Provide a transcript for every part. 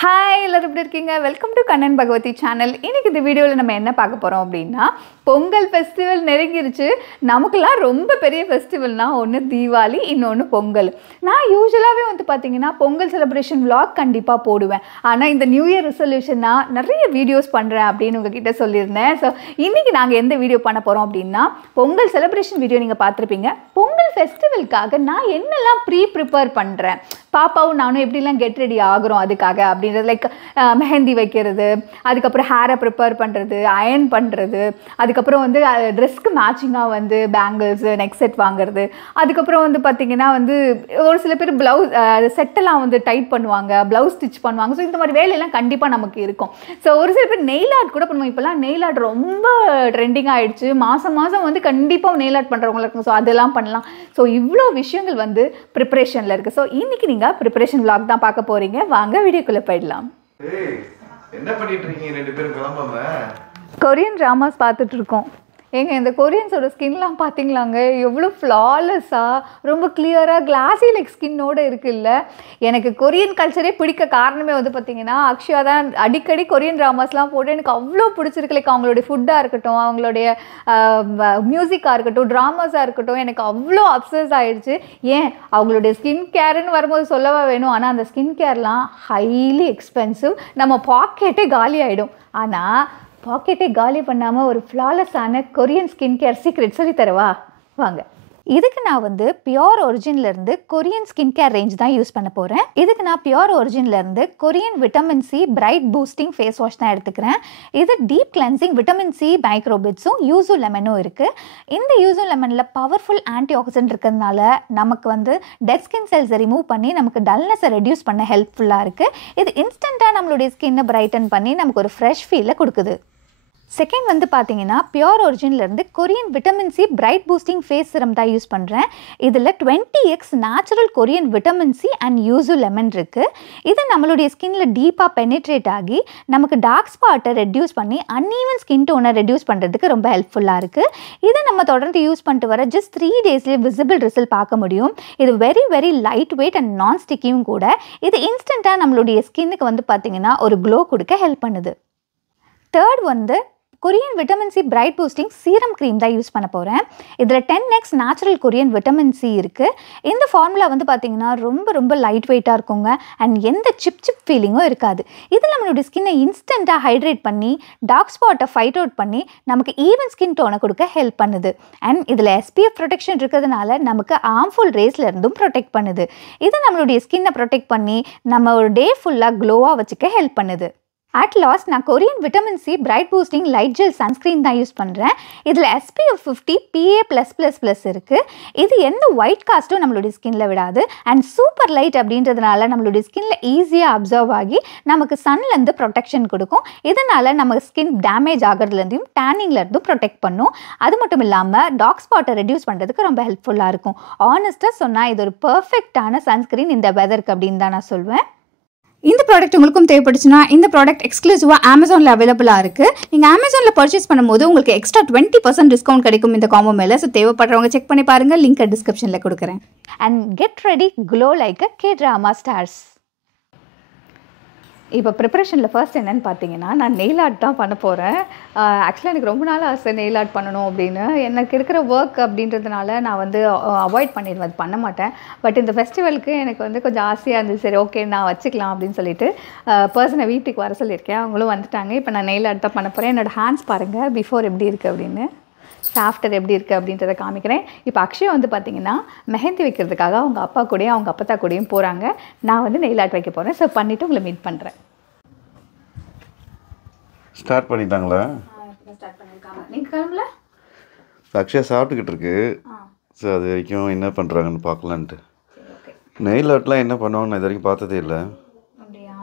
Hi எல்லாரும் எப்படி இருக்கீங்க? Welcome to Kannan Bhagavathi channel. இன்னைக்கு இந்த வீடியோவில் நம்ம என்ன பார்க்க போகிறோம் அப்படின்னா, பொங்கல் ஃபெஸ்டிவல் நெருங்கிருச்சு. நமக்குலாம் ரொம்ப பெரிய ஃபெஸ்டிவல்னா ஒன்று தீபாவளி, இன்னொன்று பொங்கல். நான் யூஸ்வலாகவே வந்து பார்த்தீங்கன்னா பொங்கல் செலிப்ரேஷன் vlog கண்டிப்பாக போடுவேன். ஆனால் இந்த நியூ இயர் ரெசல்யூஷனா நிறைய வீடியோஸ் பண்ணுறேன் அப்படின்னு உங்ககிட்ட சொல்லியிருந்தேன். ஸோ இன்றைக்கி நாங்கள் எந்த வீடியோ பண்ண போகிறோம் அப்படின்னா, பொங்கல் செலிப்ரேஷன் வீடியோ நீங்கள் பார்த்துருப்பீங்க. பொங்கல் ஃபெஸ்டிவலுக்காக நான் என்னெல்லாம் ப்ரிப்பேர் பண்ணுறேன், பாப்பாவும் நானும் எப்படிலாம் கெட் ரெடி ஆகிறோம் அதுக்காக அப்படின்றது, லைக் மெஹந்தி வைக்கிறது, அதுக்கப்புறம் ஹேரை ப்ரிப்பேர் பண்ணுறது, அயர்ன் பண்ணுறது, அதுக்கப்புறம் வந்து ட்ரெஸ்க்கு மேட்சிங்காக வந்து பேங்கிள்ஸ் நெக் செட் வாங்குறது, அதுக்கப்புறம் வந்து பார்த்திங்கன்னா வந்து ஒரு சில பேர் ப்ளவுஸ் செட்டெல்லாம் வந்து டைட் பண்ணுவாங்க, ப்ளவுஸ் ஸ்டிச் பண்ணுவாங்க. ஸோ இந்த மாதிரி வேலையெல்லாம் கண்டிப்பாக நமக்கு இருக்கும். ஸோ ஒரு சில பேர் நெயில் ஆர்ட் கூட பண்ணுவாங்க. இப்போலாம் நெயில் ஆர்ட் ரொம்ப ட்ரெண்டிங் ஆகிடுச்சு. மாதம் வந்து கண்டிப்பாக நெயில் ஆர்ட் பண்ணுறவங்க இருக்கும். ஸோ அதெல்லாம் பண்ணலாம். ஸோ இவ்வளோ விஷயங்கள் வந்து ப்ரிப்பரேஷனில் இருக்குது. ஸோ இன்றைக்கி நீங்கள் ப்ரிப்பரேஷன் vlog தான் பார்க்க போகிறீங்க. வாங்க வீடியோக்குள்ளே போயிடலாம். என்ன பண்ணிட்டு இருக்கீங்க ரெண்டு பேரும் கிளம்பாம? கொரியன் ட்ராமாஸ் பார்த்துட்டு இருக்கோம். ஏங்க இந்த கொரியன்ஸோட ஸ்கின்லாம் பார்த்தீங்களாங்க, எவ்வளோ ஃப்ளாலெஸ்ஸாக ரொம்ப கிளியராக கிளாஸி லைக் ஸ்கின்னோடு இருக்குல்ல. எனக்கு கொரியன் கல்ச்சரே பிடிக்க காரணமே வந்து பார்த்திங்கன்னா, அக்ஷயா தான் அடிக்கடி கொரியன் ட்ராமாஸ்லாம் போட்டு எனக்கு அவ்வளோ பிடிச்சிருக்கு. லைக் அவங்களுடைய ஃபுட்டாக இருக்கட்டும், அவங்களுடைய மியூசிக்காக இருக்கட்டும், ட்ராமாஸாக இருக்கட்டும், எனக்கு அவ்வளோ அப்சஸ் ஆகிடுச்சு. ஏன் அவங்களுடைய ஸ்கின் கேருன்னு வரும்போது சொல்லவா வேணும். ஆனால் அந்த ஸ்கின் கேர்லாம் ஹைலி எக்ஸ்பென்சிவ். நம்ம பாக்கெட்டே காலி ஆகிடும். ஆனால் பாக்கெட்டே காலி பண்ணாமல் ஒரு ஃப்ளாலெஸ்ஸான கொரியன் ஸ்கின் கேர் சீக்ரெட் சொல்லி தரவா? வாங்க. இதுக்கு நான் வந்து பியோர் ஒரிஜின்லேருந்து கொரியன் ஸ்கின் கேர் ரேஞ்ச் தான் யூஸ் பண்ண போகிறேன். இதுக்கு நான் பியோர் ஒரிஜின்லேருந்து Korean vitamin C bright boosting face wash தான் எடுத்துக்கிறேன். இது டீப் கிளென்சிங் விட்டமின் சி மைக்ரோபிட்ஸும் யூசு லெமனும் இருக்குது. இந்த யூசு லெமனில் பவர்ஃபுல் ஆன்டி ஆக்சிடென்ட் இருக்கிறதுனால நமக்கு வந்து டெட் ஸ்கின் செல்ஸை ரிமூவ் பண்ணி நமக்கு டல்னஸை ரெடியூஸ் பண்ண ஹெல்ப்ஃபுல்லாக இருக்குது. இது இன்ஸ்டண்ட்டாக நம்மளுடைய ஸ்கின்னை பிரைட்டன் பண்ணி நமக்கு ஒரு ஃப்ரெஷ் ஃபீலை கொடுக்குது. செகண்ட் வந்து பார்த்தீங்கன்னா பியோர் ஒரிஜின்லேருந்து Korean vitamin C bright boosting face serum தான் யூஸ் பண்ணுறேன். இதில் 20x natural Korean vitamin C and yuzu lemon இருக்குது. இது நம்மளுடைய ஸ்கின்னில் டீப்பாக பெனிட்ரேட் ஆகி நமக்கு டார்க் ஸ்பாட்டை ரெடியூஸ் பண்ணி அன்ஈவன் ஸ்கின் டோனை ரெடியூஸ் பண்ணுறதுக்கு ரொம்ப ஹெல்ப்ஃபுல்லாக இருக்குது. இதை நம்ம தொடர்ந்து யூஸ் பண்ணிட்டு வர ஜஸ்ட் 3 டேஸ்லேயே விசிபிள் ரிசல்ட் பார்க்க முடியும். இது very very light weight and நான் ஸ்டிக்கியும் கூட. இது இன்ஸ்டண்ட்டாக நம்மளுடைய ஸ்கின்னுக்கு வந்து பார்த்திங்கன்னா ஒரு க்ளோ கொடுக்க ஹெல்ப் பண்ணுது. தேர்ட் வந்து Korean vitamin C bright boosting serum cream தான் யூஸ் பண்ண போகிறேன். இதில் 10x natural Korean vitamin C இருக்குது. இந்த ஃபார்முலா வந்து பார்த்திங்கன்னா ரொம்ப லைட் வெயிட்டாக இருக்குங்க. அண்ட் எந்த சிப் ஃபீலிங்கும் இருக்காது. இது நம்மளுடைய ஸ்கின்னை இன்ஸ்டண்ட்டாக ஹைட்ரேட் பண்ணி டார்க் ஸ்பாட்டை ஃபைட் அவுட் பண்ணி நமக்கு ஈவன் ஸ்கின் டோனை கொடுக்க ஹெல்ப் பண்ணுது. அண்ட் இதில் SPF ப்ரொடெக்ஷன் இருக்கிறதுனால நமக்கு ஹார்ம்ஃபுல் ரேஸ்லேருந்தும் ப்ரொடெக்ட் பண்ணுது. இது நம்மளுடைய ஸ்கின்னை ப்ரொடெக்ட் பண்ணி நம்ம ஒரு டே ஃபுல்லாக க்ளோவாக வச்சுக்க ஹெல்ப் பண்ணுது. அட் லாஸ்ட் நான் Korean vitamin C bright boosting light gel sunscreen தான் யூஸ் பண்ணுறேன். இதில் SPF 50 PA+++ இருக்குது. இது எந்த ஒயிட் காஸ்ட்டும் நம்மளுடைய ஸ்கின்னில் விடாது. அண்ட் சூப்பர் லைட் அப்படின்றதுனால நம்மளுடைய ஸ்கின்னில் ஈஸியாக அப்சர்வ் ஆகி நமக்கு சன்லேருந்து ப்ரொடெக்ஷன் கொடுக்கும். இதனால் நம்ம ஸ்கின் டேமேஜ் ஆகிறதுலேருந்தும் டேனிங்லேருந்தும் ப்ரொடெக்ட் பண்ணும். அது மட்டும் இல்லாமல் டார்க் ஸ்பாட்டை ரெடியூஸ் பண்ணுறதுக்கு ரொம்ப ஹெல்ப்ஃபுல்லாக இருக்கும். ஆனஸ்ட்டாக சொன்னால் இது ஒரு பர்ஃபெக்டான சன்ஸ்க்ரீன் இந்த வெதருக்கு அப்படின்னு தான் நான் சொல்வேன். இந்த ப்ராடக்ட் உங்களுக்கும் தேவைப்படுச்சுன்னா இந்த ப்ராடக்ட் எக்ஸ்க்ளூசிவாக அமேசானில் அவைலபிளாக இருக்குது. நீங்கள் அமேசானில் பர்ச்சேஸ் பண்ணும்போது உங்களுக்கு எக்ஸ்ட்ரா 20% டிஸ்கவுண்ட் கிடைக்கும் இந்த காம்போ மேலே. ஸோ தேவைப்படுறவங்க செக் பண்ணி பாருங்கள். லிங்க் டிஸ்கிரிப்ஷனில் கொடுக்குறேன். And get ready glow like a K-drama stars. இப்போ ப்ரிப்பரேஷனில் ஃபர்ஸ்ட் என்னென்னு பார்த்தீங்கன்னா, நான் நெயில் ஆர்ட் தான் பண்ண போகிறேன். ஆக்சுவலாக எனக்கு ரொம்ப நாள் ஆசை நெயில் ஆர்ட் பண்ணணும் அப்படின்னு. எனக்கு இருக்கிற ஒர்க் அப்படின்றதுனால நான் வந்து அவாய்ட் பண்ணிடுவேன், அது பண்ண மாட்டேன். பட் இந்த ஃபெஸ்டிவலுக்கு எனக்கு வந்து கொஞ்சம் ஆசையாக இருந்துச்சு. சரி ஓகே நான் வச்சுக்கலாம் அப்படின்னு சொல்லிட்டு பர்சனை வீட்டுக்கு வர சொல்லியிருக்கேன். அவங்களும் வந்துட்டாங்க. இப்போ நான் நெயில் ஆர்ட் தான் பண்ண போகிறேன். என்னோடய ஹேண்ட்ஸ் பாருங்கள் பிஃபோர் எப்படி இருக்குது அப்படின்னு, ஆஃப்டர் எப்படி இருக்குது அப்படின்றத காமிக்கிறேன். இப்போ அக்ஷயா வந்து பார்த்திங்கன்னா மெஹந்தி வைக்கிறதுக்காக அவங்க அப்பா கூடயும் அவங்க அப்பத்தா கூடயும் போகிறாங்க. நான் வந்து நெயில் ஆர்ட் வைக்க போகிறேன். ஸோ பண்ணிவிட்டு உங்களை மீட் பண்ணுறேன். ஸ்டார்ட் பண்ணிட்டாங்களா? ஸ்டார்ட் பண்ணியிருக்காங்க. நீங்கள் கிளம்பல? அக்ஷயா சாப்பிட்டுக்கிட்டு இருக்கு. ஸோ அது வரைக்கும் என்ன பண்ணுறாங்கன்னு பார்க்கலான்ட்டு. நெயில் ஆர்ட்லாம் என்ன பண்ணுவாங்கன்னு நான் இது வரைக்கும் பார்த்ததே இல்லை. அப்படியா?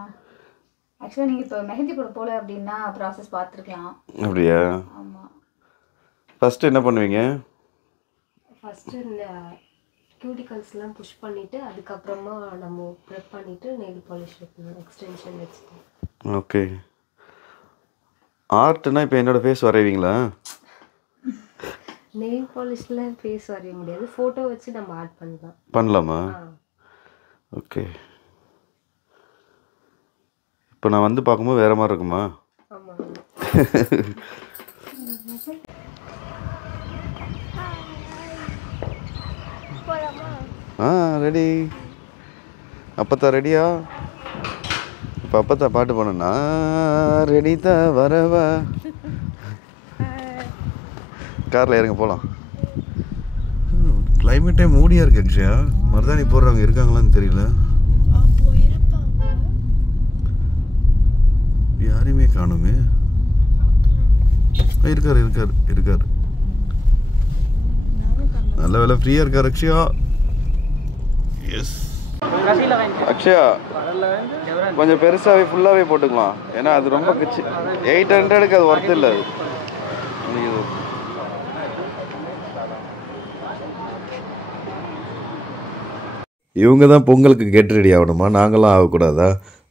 ஆக்சுவலாக நீங்கள் இப்போ மெஹந்தி போட போகல அப்படின்னா ப்ராசஸ் பார்த்துருக்கலாம். அப்படியா? ஆமாம். ஃபஸ்ட்டு என்ன பண்ணுவீங்க? ஃபஸ்ட்டு இந்த கியூட்டிகல்ஸ்லாம் புஷ் பண்ணிவிட்டு அதுக்கப்புறமா நம்ம ப்ரெப் பண்ணிவிட்டு நெயில் பாலிஷ் வைக்கணும், எக்ஸ்டென்ஷன் வச்சுட்டு. ஓகே. ஆர்ட்னா இப்போ என்னோடய ஃபேஸ் வரைவீங்களா? நெயில் பாலிஷில் ஃபேஸ் வரைய முடியாது, ஃபோட்டோ வச்சு நம்ம ஆட் பண்ணலாம். பண்ணலாமா? ஓகே. இப்போ நான் வந்து பார்க்கும்போது வேறு மாதிரி இருக்குமா? ரெடி. அப்பத்தா ரெடியா? இப்போ அப்பத்தா பாட்டு போனேன்னா ரெடி தான் வரவா. காரில் இறங்க போகலாம். கிளைமேட்டே மூடியாக இருக்கு அக்ஷயா. மருதாணி போடுறவங்க இருக்காங்களான்னு தெரியல. யாரையுமே காணுமே. இருக்காரு இருக்காரு இருக்காரு. நல்ல வேலை ஃப்ரீயாக இருக்கார் அக்ஷயா. எஸ் அக்ஷயா, கொஞ்சம் பெருசாகவே ஃபுல்லாகவே போட்டுக்கலாம். ஏன்னா அது ரொம்ப 800க்கு அது ஒர்த்து இல்லை. அது இவங்க தான் பொங்கலுக்கு கெட் ரெடி ஆகணுமா? நாங்களாம் ஆகக்கூடாதா?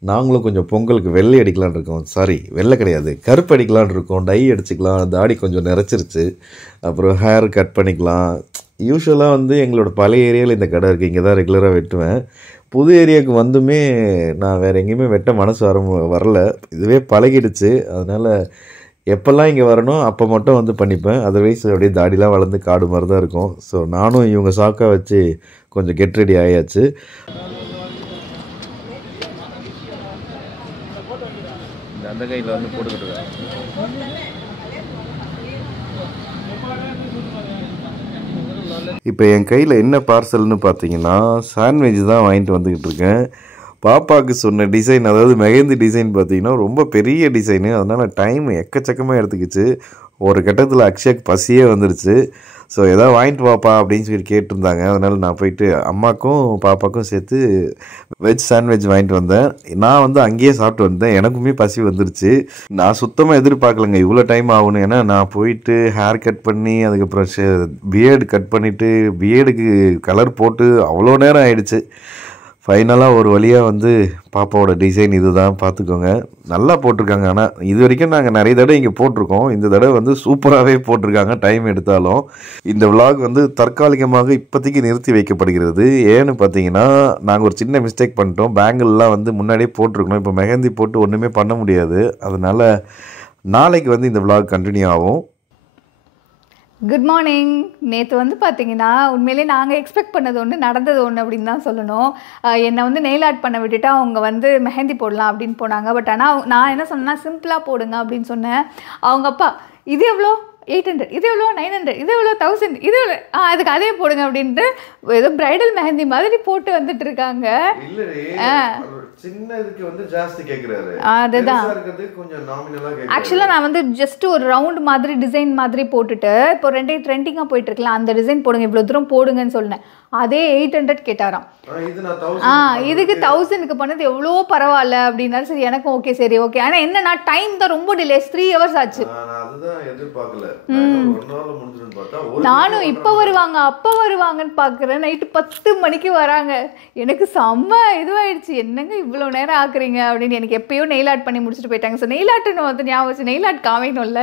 நாங்களும் கொஞ்சம் பொங்கலுக்கு வெள்ளை அடிக்கலான் இருக்கோம். சாரி, வெள்ளை கிடையாது, கருப்பு அடிக்கலான் இருக்கோம். டை அடிச்சுக்கலாம். தாடி கொஞ்சம் நிறச்சிருச்சு. அப்புறம் ஹேர் கட் பண்ணிக்கலாம். யூஸ்வலாக வந்து எங்களோட பழைய ஏரியாவில் இந்த கடை இருக்குது. இங்கே தான் ரெகுலராக வெட்டுவேன். புது ஏரியாவுக்கு வந்துமே நான் வேறு எங்கேயுமே வெட்ட மனசு வரல. இதுவே பழகிடுச்சு. அதனால் எப்போல்லாம் இங்கே வரணும் அப்போ மட்டும் வந்து பண்ணிப்பேன். அதர்வைஸ் அப்படியே தாடிலாம் வளர்ந்து காடு மாதிரி தான் இருக்கும். ஸோ நானும் இவங்க சாக்கா வச்சு கொஞ்சம் கெட் ரெடி ஆயாச்சு. அந்த கையில் வந்து போட்டுக்கிட்டு இப்போ என் கையில் என்ன பார்சல்னு பார்த்தீங்கன்னா சாண்ட்விச் தான் வாங்கிட்டு வந்துக்கிட்டு இருக்கேன். பாப்பாவுக்கு சொன்ன டிசைன், அதாவது மெஹந்தி டிசைன் பார்த்தீங்கன்னா ரொம்ப பெரிய டிசைனு. அதனால் டைம் எக்கச்சக்கமாக எடுத்துக்கிச்சு. ஒரு கட்டத்தில் அக்ஷயாக்கு பசியே வந்துருச்சு. ஸோ எதாவது வாங்கிட்டு வாப்பா அப்படின்னு சொல்லி கேட்டிருந்தாங்க. அதனால் நான் போயிட்டு அம்மாக்கும் பாப்பாக்கும் சேர்த்து வெஜ் சாண்ட்விச் வாங்கிட்டு வந்தேன். நான் வந்து அங்கேயே சாப்பிட்டு வந்தேன். எனக்குமே பசி வந்துருச்சு. நான் சுத்தமாக எதிர்பார்க்கலங்க இவ்வளோ டைம் ஆகணும். ஏன்னா நான் போயிட்டு ஹேர் கட் பண்ணி அதுக்கப்புறம் பியர்டு கட் பண்ணிவிட்டு பியர்டுக்கு கலர் போட்டு அவ்வளோ நேரம் ஆயிடுச்சு. ஃபைனலாக ஒரு வழியாக வந்து பாப்பாவோட டிசைன் இது தான். பார்த்துக்கோங்க, நல்லா போட்டிருக்காங்க. ஆனால் இது வரைக்கும் நாங்கள் நிறைய தடவை இங்கே போட்டிருக்கோம். இந்த தடவை வந்து சூப்பராகவே போட்டிருக்காங்க. டைம் எடுத்தாலும் இந்த விலாக் வந்து தற்காலிகமாக இப்போதைக்கு நிறுத்தி வைக்கப்படுகிறது. ஏன்னு பார்த்தீங்கன்னா நாங்கள் ஒரு சின்ன மிஸ்டேக் பண்ணிட்டோம். பேங்கிள்லாம் வந்து முன்னாடியே போட்டிருக்கணும். இப்போ மெஹந்தி போட்டு ஒன்றுமே பண்ண முடியாது. அதனால் நாளைக்கு வந்து இந்த விலாக் கண்டினியூ ஆகும். Good morning. நேற்று வந்து பார்த்தீங்கன்னா உண்மையிலே நாங்கள் எக்ஸ்பெக்ட் பண்ணது ஒன்று, நடந்தது ஒன்று அப்படின்னு தான் சொல்லணும். என்னை வந்து நெயில் ஆர்ட் பண்ண விட்டுட்டு அவங்க வந்து மெஹந்தி போடலாம் அப்படின்னு போனாங்க. பட் ஆனால் நான் என்ன சொன்னேன்னா சிம்பிளாக போடுங்க அப்படின்னு சொன்னேன். அவங்க அப்பா இது எவ்வளோ 800, இது எவ்வளோ 900, இது எவ்வளோ 1000, இது எவ்வளோ அதுக்கு அதே போடுங்க அப்படின்ட்டு ஏதோ பிரைடல் மெஹந்தி மாதிரி போட்டு வந்துட்டு இருக்காங்க. அதுதான் ஆக்சுவலாக நான் வந்து ஜஸ்ட் ஒரு ரவுண்ட் மாதிரி டிசைன் மாதிரி போட்டுட்டு இப்போ ட்ரெண்டிங்காக போயிட்டு இருக்கலாம் அந்த டிசைன் போடுங்க, இவ்வளோ தூரம் போடுங்கன்னு சொன்னேன். அதே 800 கேட்டாராம். இதுக்கு 1000க்கு பண்ணது எவ்வளோ பரவாயில்ல அப்படின்னாலும் சரி எனக்கும் ஓகே சரி ஓகே. ஆனால் என்னன்னா டைம் தான் ரொம்ப டிலேஸ், 3 hours ஆச்சு. நானும் இப்போ வருவாங்க அப்போ வருவாங்கன்னு பார்க்குறேன். நைட்டு 10 மணிக்கு வராங்க. எனக்கு செம்ம இதுவாயிடுச்சு. என்னங்க இவ்வளோ நேரம் ஆக்குறீங்க அப்படின்னு. எனக்கு எப்பயும் நெயில் ஆர்ட் பண்ணி முடிச்சுட்டு போயிட்டாங்க. ஸோ நெயில் ஆர்ட்னு வந்து ஞாபகம் நெயில் ஆர்ட் காமிக்கணும்ல.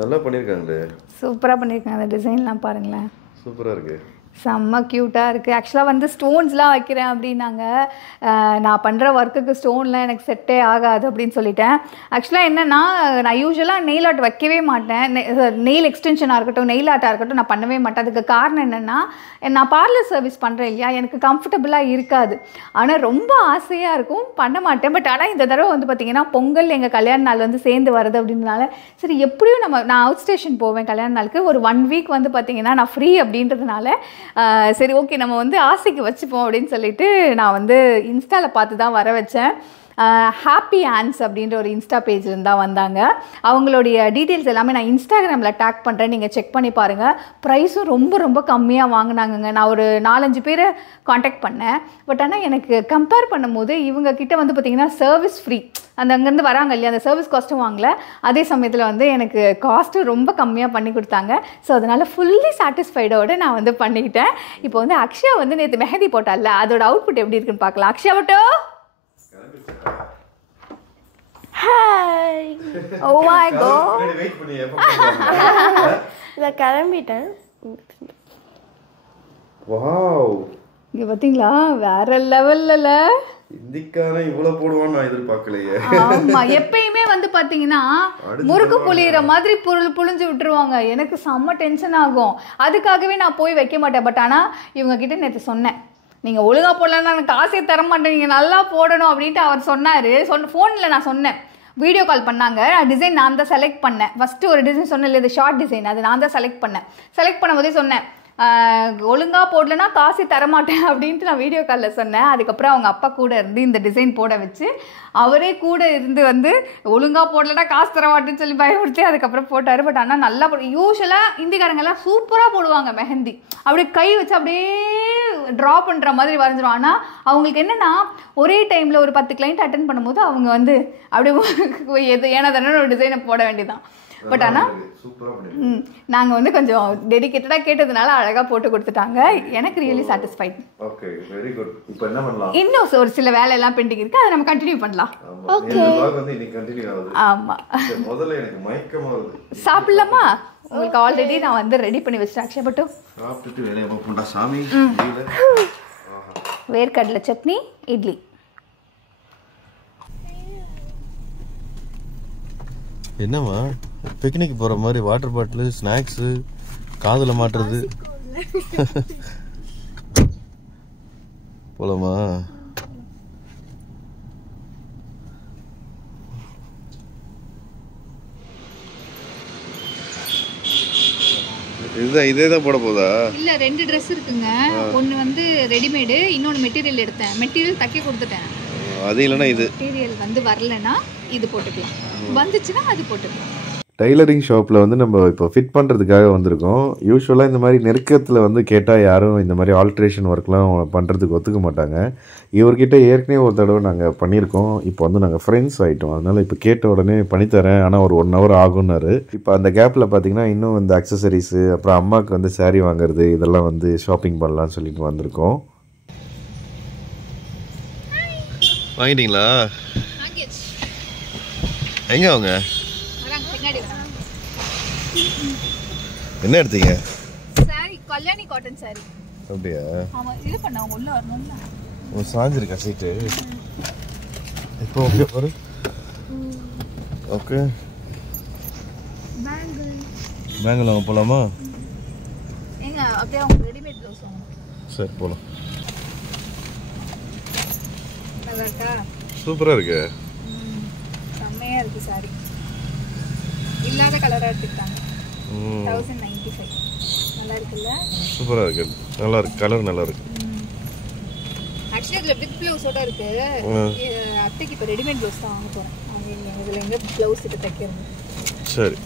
நல்லா பண்ணியிருக்காங்க, சூப்பராக பண்ணியிருக்காங்க. அந்த டிசைன்லாம் பாருங்களேன், சூப்பராக இருக்குது, செம்ம க்யூட்டாக இருக்குது. ஆக்சுவலாக வந்து ஸ்டோன்ஸ்லாம் வைக்கிறேன் அப்படின்னாங்க. நான் பண்ணுற ஒர்க்குக்கு ஸ்டோன்லாம் எனக்கு செட்டே ஆகாது அப்படின்னு சொல்லிட்டேன். ஆக்சுவலாக என்னென்னா நான் யூஸ்வலாக நெயில் ஆர்ட் வைக்கவே மாட்டேன். நெயில் எக்ஸ்டென்ஷனாக இருக்கட்டும் நெயில் ஆர்ட்டாக இருக்கட்டும் நான் பண்ணவே மாட்டேன். அதுக்கு காரணம் என்னென்னா நான் பார்லர் சர்வீஸ் பண்ணுறேன் இல்லையா, எனக்கு கம்ஃபர்டபுளாக இருக்காது. ஆனால் ரொம்ப ஆசையாக இருக்கும், பண்ண மாட்டேன். பட் ஆனால் இந்த தடவை வந்து பார்த்திங்கன்னா பொங்கல் எங்கள் கல்யாண நாள் வந்து சேர்ந்து வருது அப்படின்றனால சரி எப்படியும் நான் அவுட் ஸ்டேஷன் போவேன் கல்யாண நாளுக்கு. ஒரு 1 வீக் வந்து பார்த்திங்கன்னா நான் ஃப்ரீ அப்படின்றதுனால சரி ஓகே நம்ம வந்து ஆசைக்கு வச்சுப்போம் அப்படின்னு சொல்லிட்டு நான் வந்து இன்ஸ்டாவில் பார்த்து தான் வர வச்சேன். ஹாப்பி ஆன்ஸ் அப்படின்ற ஒரு இன்ஸ்டா பேஜ் இருந்தால் வந்தாங்க. அவங்களுடைய டீட்டெயில்ஸ் எல்லாமே நான் இன்ஸ்டாகிராமில் டேக் பண்ணுறேன், நீங்கள் செக் பண்ணி பாருங்கள். ப்ரைஸும் ரொம்ப ரொம்ப கம்மியாக வாங்கினாங்கங்க. நான் ஒரு 4-5 பேரை காண்டாக்ட் பண்ணேன். பட் ஆனால் எனக்கு கம்பேர் பண்ணும்போது இவங்கக்கிட்ட வந்து பார்த்திங்கன்னா சர்வீஸ் ஃப்ரீ, அந்த அங்கேருந்து வராங்க இல்லையா, அந்த சர்வீஸ் காஸ்ட்டும் வாங்கலை. அதே சமயத்தில் வந்து எனக்கு காஸ்ட்டு ரொம்ப கம்மியாக பண்ணி கொடுத்தாங்க. ஸோ அதனால் ஃபுல்லி சாட்டிஸ்ஃபைடோடு நான் வந்து பண்ணிக்கிட்டேன். இப்போ வந்து அக்ஷயா வந்து நேற்று மெஹந்தி போட்டால அதோட அவுட்புட் எப்படி இருக்குன்னு பார்க்கலாம். அக்ஷயா விட்டோ ஹாய். ஓ மை காட், நான் கிளம்பிட்டேன். வாவ், இங்கே பார்த்தீங்களா வேற லெவலில் இந்திக்காரன் இவ்வளவு போடுவான்னு நான் எதிர்பார்க்கலையே. ஆமா, எப்பயுமே வந்து பாத்தீங்கன்னா முறுக்கு புளியிற மாதிரி புளிஞ்சு விட்டுருவாங்க. எனக்கு செம்ம டென்ஷன் ஆகும். அதுக்காகவே நான் போய் வைக்க மாட்டேன். பட் ஆனா இவங்க கிட்ட நேற்று சொன்னேன், நீங்க ஒழுங்கா போடலன்னா எனக்கு காசே தர மாட்டேன், நீங்க நல்லா போடணும் அப்படின்ட்டு அவர் சொன்னாரு. ஃபோன்ல நான் சொன்னேன், வீடியோ கால் பண்ணாங்க. டிசைன் நான் தான் செலக்ட் பண்ணேன். ஃபஸ்ட்டு ஒரு டிசைன் சொன்னேன் இல்லை, இது ஷார்ட் டிசைன், அது நான் தான் செலக்ட் பண்ணேன். செலக்ட் பண்ணும்போதே சொன்னேன், ஒழுங்காக போடலன்னா காசு தரமாட்டேன் அப்படின்ட்டு நான் வீடியோ காலில் சொன்னேன். அதுக்கப்புறம் அவங்க அப்பா கூட இருந்து இந்த டிசைன் போட வச்சு அவரே கூட இருந்து வந்து ஒழுங்காக போடலன்னா காசு தரமாட்டேன்னு சொல்லி பயமுறுத்தி அதுக்கப்புறம் போட்டார். பட் ஆனால் நல்லா யூஸ்வலாக இந்திக்காரங்கெல்லாம் சூப்பராக போடுவாங்க மெஹந்தி. அப்படியே கை வச்சு அப்படியே ட்ரா பண்ணுற மாதிரி வரைஞ்சிரும். ஆனால் அவங்களுக்கு என்னென்னா ஒரே டைமில் ஒரு 10 கிளைண்ட் அட்டன் பண்ணும்போது அவங்க வந்து அப்படியே எது ஏன்னா தானே ஒரு டிசைனை போட வேண்டியதான். பட் ஆனால் நாங்கள் வந்து கொஞ்சம் டெடிக்கேட்டடாக கேட்டதுனால அழகாக போட்டு கொடுத்துட்டாங்க. எனக்கு really satisfied. Okay, very good. இப்போ என்ன பண்ணலாம்? இன்னும் ஒரு சில வேலையெல்லாம் பெண்டிங் இருக்குது, அதை நம்ம கண்டினியூ பண்ணலாம். ஓகே, வந்து இன்னைக்கு கண்டினியூ ஆகுது. ஆமாம், முதல்ல எனக்கு மயக்கமாக வருது. சாப்பிடலாமா? உங்களுக்கு ஆல்ரெடி நான் வந்து ரெடி பண்ணி வச்சிட்டேன். அக்ஷய் பட்டு சாப்பிட்டுட்டு வேலையை போண்டா சாமி. வேர்க்கடலை சட்னி, இட்லி. என்னம்மா பிக்னிக் போகிற மாதிரி வாட்டர் பாட்டிலு, ஸ்நாக்ஸு, காதில் மாட்டுறது போலாமா? இதுதான் இதே தான் போட போதா? இல்லை, 2 ட்ரெஸ் இருக்குங்க. ஒன்று வந்து ரெடிமேடு, இன்னொன்று மெட்டீரியல் எடுத்தேன். மெட்டீரியல் தைக்க கொடுத்துட்டேன். அது இல்லைன்னா இது மெட்டீரியல் வந்து வரலன்னா இது போட்டுக்கலாம், வந்துச்சுன்னா அது போட்டுக்கலாம். டைலரிங் ஷாப்பில் வந்து நம்ம இப்போ ஃபிட் பண்ணுறதுக்காக வந்திருக்கோம். யூஸ்வலாக இந்த மாதிரி நெருக்கத்தில் வந்து கேட்டால் யாரும் இந்த மாதிரி ஆல்ட்ரேஷன் ஒர்க்லாம் பண்ணுறதுக்கு ஒத்துக்க மாட்டாங்க. இவர்கிட்ட ஏற்கனவே ஒரு தடவை நாங்கள் பண்ணியிருக்கோம். இப்போ வந்து நாங்கள் ஃப்ரெண்ட்ஸ் ஆகிட்டோம். அதனால் இப்போ கேட்ட உடனே பண்ணித்தரேன், ஆனால் ஒரு 1 hour ஆகும்னாரு. இப்போ அந்த கேப்பில் பார்த்தீங்கன்னா இன்னும் இந்த அக்சசரிஸு, அப்புறம் அம்மாவுக்கு வந்து சாரீ வாங்குறது, இதெல்லாம் வந்து ஷாப்பிங் பண்ணலான்னு சொல்லிட்டு வந்திருக்கோம். வாங்கிட்டீங்களா? எங்கே அவங்க? என்ன எடுத்தீங்க? Sorry, Kalyani cotton sorry. அப்படியா? ஆமா, இது பண்ண உள்ள வரணும்ல. ஓ, சாஞ்சிருக்கா சீட்டு? இப்போ ஓகே பாரு. ஓகே, பேங்கிள் வாங்க போகலாமா? ஏங்க அப்படியே அவங்க ரெடிமேட் ப்ளவுஸ் வாங்க. சரி, போகலாம். நல்லா இருக்கா? சூப்பராக இருக்கு. செம்மையாக இருக்குது சாரி. இல்லாத கலராக எடுத்துக்கிட்டாங்க. 1095. நல்லா இருக்குல்ல? சூப்பராக இருக்கு, நல்லா இருக்கு, கலர் நல்லா இருக்கு. ஆக்சுவலி இதில் வித் ப்ளவுஸோட இருக்கு. அத்தைக்கு இப்போ ரெடிமேட் ப்ளவுஸ் தான் வாங்க போகிறேன். இதில் எங்கே ப்ளவுஸ் கிட்ட தைக்கிறது. சரி,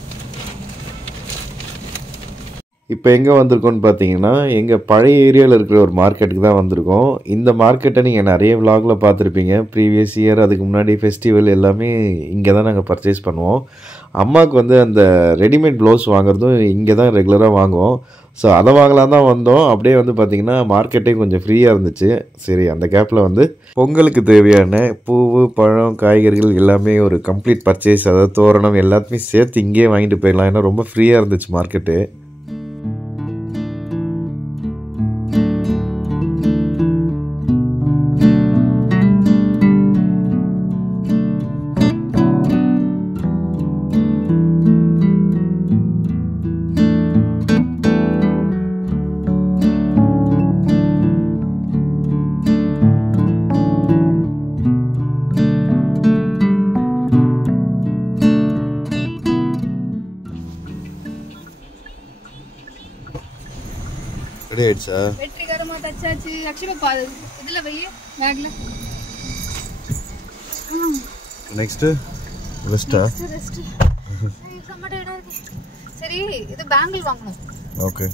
இப்போ எங்கே வந்திருக்கோன்னு பார்த்தீங்கன்னா எங்கள் பழைய ஏரியாவில் இருக்கிற ஒரு மார்க்கெட்டுக்கு தான் வந்திருக்கோம். இந்த மார்க்கெட்டை நீங்கள் நிறைய விலாகில் பார்த்துருப்பீங்க. ப்ரீவியஸ் இயர், அதுக்கு முன்னாடி ஃபெஸ்டிவல் எல்லாமே இங்கே தான் நாங்கள் பர்ச்சேஸ் பண்ணுவோம். அம்மாவுக்கு வந்து அந்த ரெடிமேட் ப்ளவுஸ் வாங்குறதும் இங்கே தான் ரெகுலராக வாங்குவோம். ஸோ அதை வாங்கலாம் தான் வந்தோம். அப்படியே வந்து பார்த்திங்கன்னா மார்க்கெட்டே கொஞ்சம் ஃப்ரீயாக இருந்துச்சு. சரி, அந்த கேப்பில் வந்து பொங்கலுக்கு தேவையான பூவு, பழம், காய்கறிகள் எல்லாமே ஒரு கம்ப்ளீட் பர்ச்சேஸ், அதாவது தோரணம் எல்லாத்தையுமே சேர்த்து இங்கேயே வாங்கிட்டு போயிடலாம். ஏன்னா ரொம்ப ஃப்ரீயாக இருந்துச்சு மார்க்கெட்டு. ரெடி ஆயிடுச்சா? வெற்றிகரமாக தச்சாச்சு. அக்ஷயப்பா இதில் வை, பேக்கில். நெக்ஸ்ட்டு ரெஸ்ட்டா? சரி, இது பேங்கிள் வாங்கணும். ஓகே,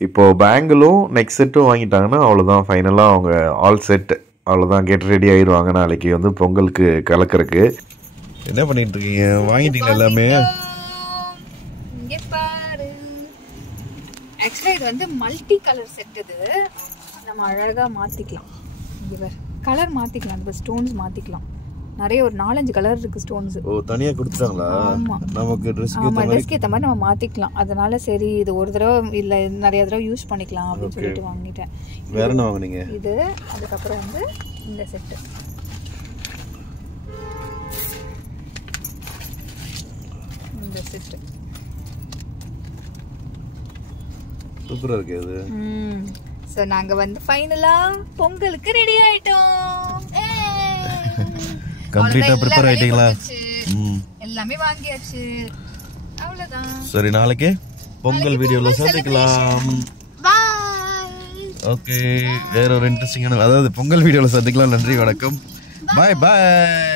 இப்போது பேங்கிளும் நெக்ஸ்ட் செட்டும் வாங்கிட்டாங்கன்னா அவ்வளோதான், ஃபைனலாக அவங்க ஆல் செட் அவ்வளோதான், கெட் ரெடி ஆயிடுவாங்க நாளைக்கு வந்து பொங்கலுக்கு கலக்கிறதுக்கு. என்ன பண்ணிட்டு இருக்கீங்க? வாங்கிட்டீங்க எல்லாமே? இங்கே பாரு. ஆக்சுவலாக இது வந்து மல்டி கலர் செட். இது நம்ம அழகாக மாற்றிக்கலாம். இங்கே பாரு, கலர் மாற்றிக்கலாம், இப்போ ஸ்டோன்ஸ் மாற்றிக்கலாம். நிறைய ஒரு 4-5 கலர் இருக்கு ஸ்டோன்ஸ். ஓ தனியா கொடுத்துட்டாங்களா? ஆமா நமக்கு ட்ரெஸ்க்கு ஆமா ட்ரெஸ்க்கு ஏற்ற மாதிரி நம்ம மாத்திக்கலாம். அதனால சரி இது ஒரு தடவை இல்லை நிறைய தடவை யூஸ் பண்ணிக்கலாம் அப்படின்னு சொல்லிட்டு வாங்கிட்டேன். வேற என்ன வாங்குனீங்க? இது அதுக்கப்புறம் வந்து இந்த செட்டு. இந்த செட்டு சூப்பரா இருக்கு இது. ஸோ நாங்கள் வந்து ஃபைனலாக பொங்கலுக்கு ரெடி ஆயிட்டோம். கம்ப்ளீட்டா ப்ரிப்பேர் ஆயிட்டீங்களா? எல்லாமே வாங்கியாச்சு. அவ்வளவுதான். சரி நாளைக்கு பொங்கல் வீடியோல சந்திக்கலாம். பாய். ஓகே வேற ஒரு இன்ட்ரெஸ்டிங்கான அதாவது பொங்கல் வீடியோல சந்திக்கலாம். நன்றி வணக்கம். பாய் பாய்.